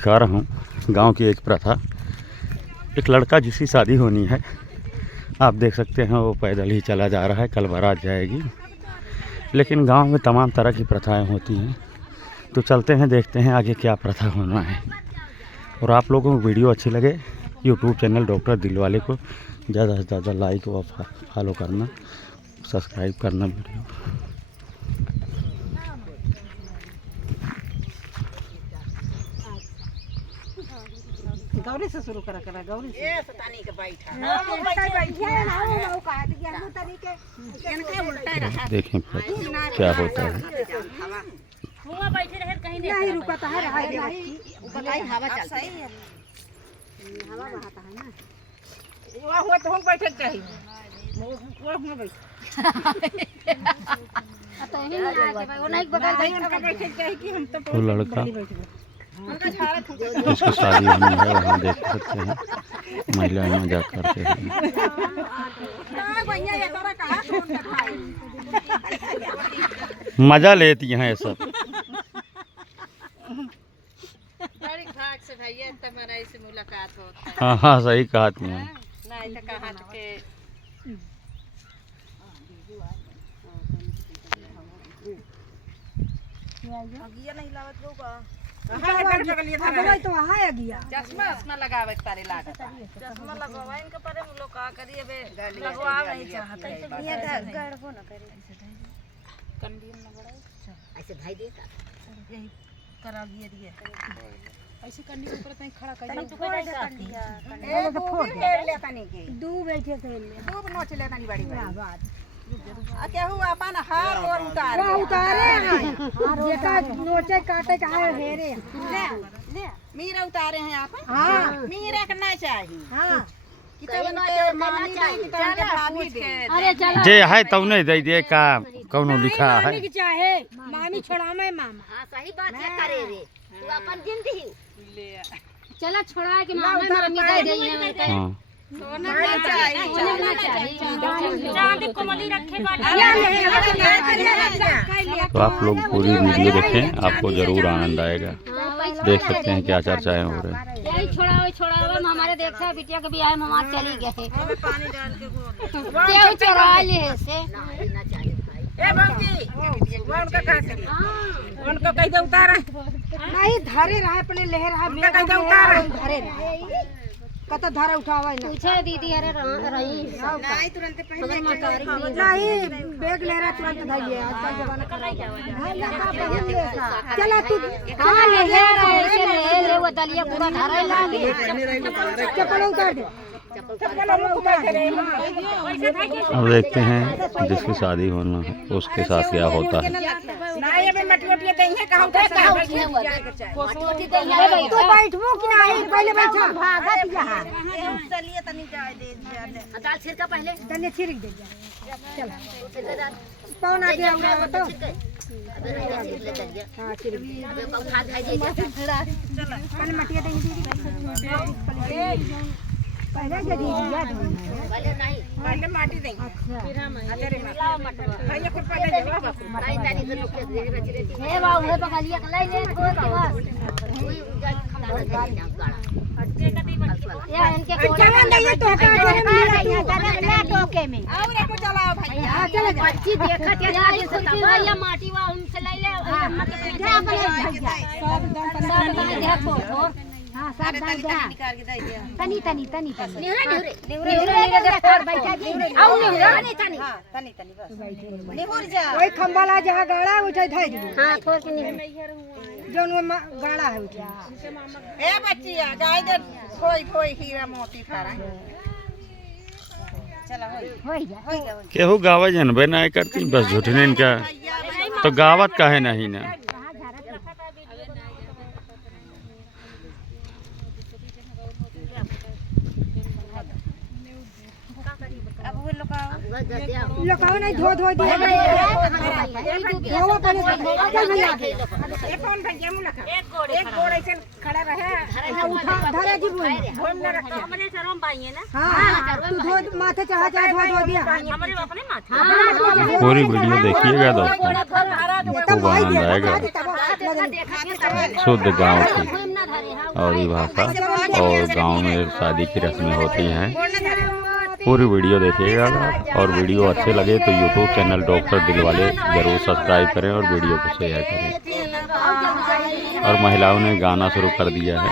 दिखा रहा हूँ गांव की एक प्रथा। एक लड़का जिसकी शादी होनी है, आप देख सकते हैं वो पैदल ही चला जा रहा है। कल बारात जाएगी, लेकिन गांव में तमाम तरह की प्रथाएं होती हैं। तो चलते हैं, देखते हैं आगे क्या प्रथा होना है। और आप लोगों को वीडियो अच्छी लगे यूट्यूब चैनल डॉक्टर दिलवाले को ज़्यादा से ज़्यादा लाइक व फॉलो करना, सब्सक्राइब करना वीडियो। गौरी से शुरू करा गौरी से ये सतानी के बैठा देखें क्या होता है। हुआ बैठे रहे कहीं नहीं रुकता है बताई हवा चलता है, हवा बहाता है ना। वहां हुआ तो हम बैठे चाहिए वो हम बैठ तो नहीं आके भाई वो नहीं बगल बैठे चाहिए कि हम तो वो लड़का उनका झाड़ा जिसकी शादी होनी है वहाँ देख सकते हैं महिलाएं मजाक करते हैं। भैया ये तोरा कहां छोड़ के खाई मजा लेती हैं ये सब। बड़ी भाग से भैया तुम्हारा से मुलाकात होता है। हाँ हाँ सही कहा तुमने। नहीं तो कहा के अगिया नहीं लावत होगा। तो वहाँ आ गया चश्मा लगावे तारे लागत चश्मा लगवा इनके परे हम लोग का करिए बे लगवा नहीं चाहत ये गड़बो न करे कंडियन न बड़ा ऐसे भाई देता यही करा गिए ऐसे कंडियन ऊपर तक खड़ा कर दे तो कंडिया ए तो फोड़ ले तनी के दू बैठे थे दू नोच ले तनी बड़ी बात आ क्या हुआ अपन हार और उतार उतारे हैं जेका नोचे काटे का है हेरे ले ले मीरा उतारे हैं आप। हां मीरा करना चाहिए। हां कि तब इनके मामी नहीं कि तब इनके भाभी दे अरे चला जे है तब नहीं दे दे का कौनो लिखा है। मामी की चाहे मामी छोड़ावे मामा। हां सही बात है करे रे तू अपन जिंदगी ले चला छोड़ा के मामा मामी दे दे है। हाँ सोना चाहिए चांदी कोमली रखे तो आप लोग पूरी वीडियो देखें, आपको जरूर आनंद आएगा। देख सकते हैं क्या चर्चाएं हो रही हैं। यही छोड़ावे हमारे देखा बिटिया के भी आए हमार चली गए पानी डाल के केहू चोरा ले से ए बंकी वो उनका कहां से उनको कह दे उतारा नहीं धरे रहा अपने लहर रहा उनका कह दे उतारा धरे कत धरा उठावा ना पूछे दीदी अरे रही नहीं तुरंत पहले नहीं बैग ले रहा तुरंत धइए आजकल जमाना का चला तू हां ले ऐसे ले वो दलिया पूरा धरे लागे चप्पल उतार दे अब देखते हैं जिसकी शादी होना है उसके साथ क्या होता है। नहीं अबे मटी देंगे कहां उठा तू बैठबो कि नहीं पहले बैठा भागत यहां चलिए तनी जाए दे दाल छिड़का पहले तने छिड़क दे चल कौन आ गया वो तो हां छिड़क अबे उठा खाई दे चल पहले मटिया देंगे दीदी पहले जदी दिया पहले नहीं पहले माटी देंगे फिर हम अरे भैया खुद पहले जवाब नहीं तारी से लोग के दे रहती हे बाबू हे बगलिया ले ले तो के बस या इनके कोड़ा नहीं तो का ले टोके में और को चलाओ भैया चल बच्ची देखत या जैसे भैया माटी वा उनसे ले ले मतलब भैया सब फोटो हां सब निकाल के दे दिया तनी निहुरे बैठा जी आओ निहुरे तनी हां तनी बस निहुर जा ओए खंबा ला जहां गाड़ा उठै धै दी हां थोड़ के निहुर जोन में गाड़ा है उठा ए बच्चिया जाय दे खोई हीरा मोती थारा चला होई जा केहू गावा जनबे ना करती, बस झूठने इनका तो गावत काहे नहीं ना। अब वो लोकाओ नहीं धो दिया धोवा पानी चल भैया ये कौन भैया मुला एक गोड़ ऐसे खड़ा रहे उठा धरे जी बोल घूम न रखा हमने शर्म पाइए ना हां तू धो माथे चढ़ा जा धो दिया हमारे अपने माथे पूरी वीडियो देखिएगा दोस्तों, खूब आनंद आएगा। शुद्ध गाँव की और भी भाषा और गांव में शादी की रस्में होती हैं। पूरी वीडियो देखिएगा और वीडियो अच्छे लगे तो यूट्यूब चैनल डॉक्टर दिलवाले ज़रूर सब्सक्राइब करें और वीडियो को शेयर करें। और महिलाओं ने गाना शुरू कर दिया है।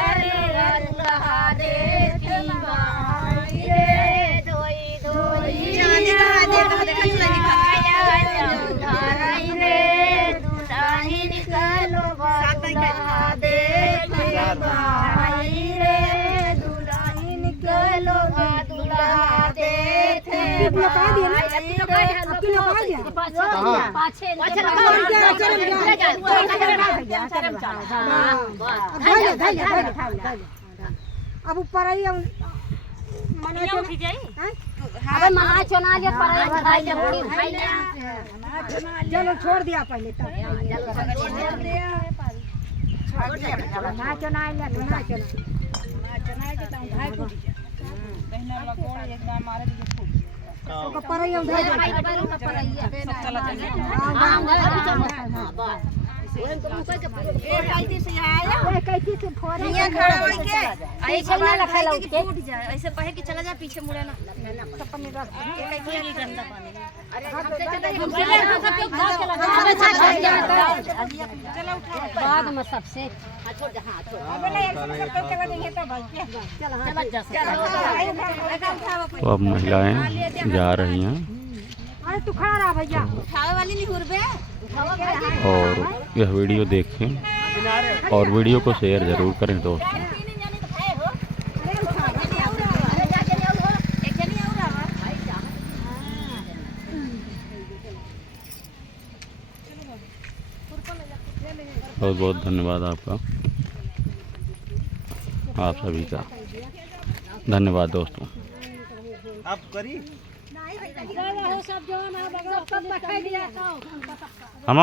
अब ऊपर आई अबे मना चुना लिया पर भाई ने बड़ी भाई ने चलो छोड़ दिया पहले तब ना चुना लिया ना चुना के तुम भाई को कहना लगोड़ एकदम मारे के फूट तो पर आई उधर पर आई सब चला हां हां बस कैसे से आया कैसे से फोरे यहां खड़ा होई के ऐसे ना लखा लौ के टूट जाए ऐसे पहे कि चला जा पीछे मुड़े ना सपने रख कैसे की गंदा पानी अरे हम चला उठा बाद में सबसे छोड़ दे हां छोड़ अब ले सब चला देंगे तो भाई के चल तो अब महिलाएं जा रही हैं। अरे तू खड़ा रहा भैया उठावे वाली नहीं हुरबे और यह वीडियो देखें और वीडियो को शेयर ज़रूर करें दोस्तों। बहुत बहुत धन्यवाद आपका, आप सभी का धन्यवाद दोस्तों। आप करी हम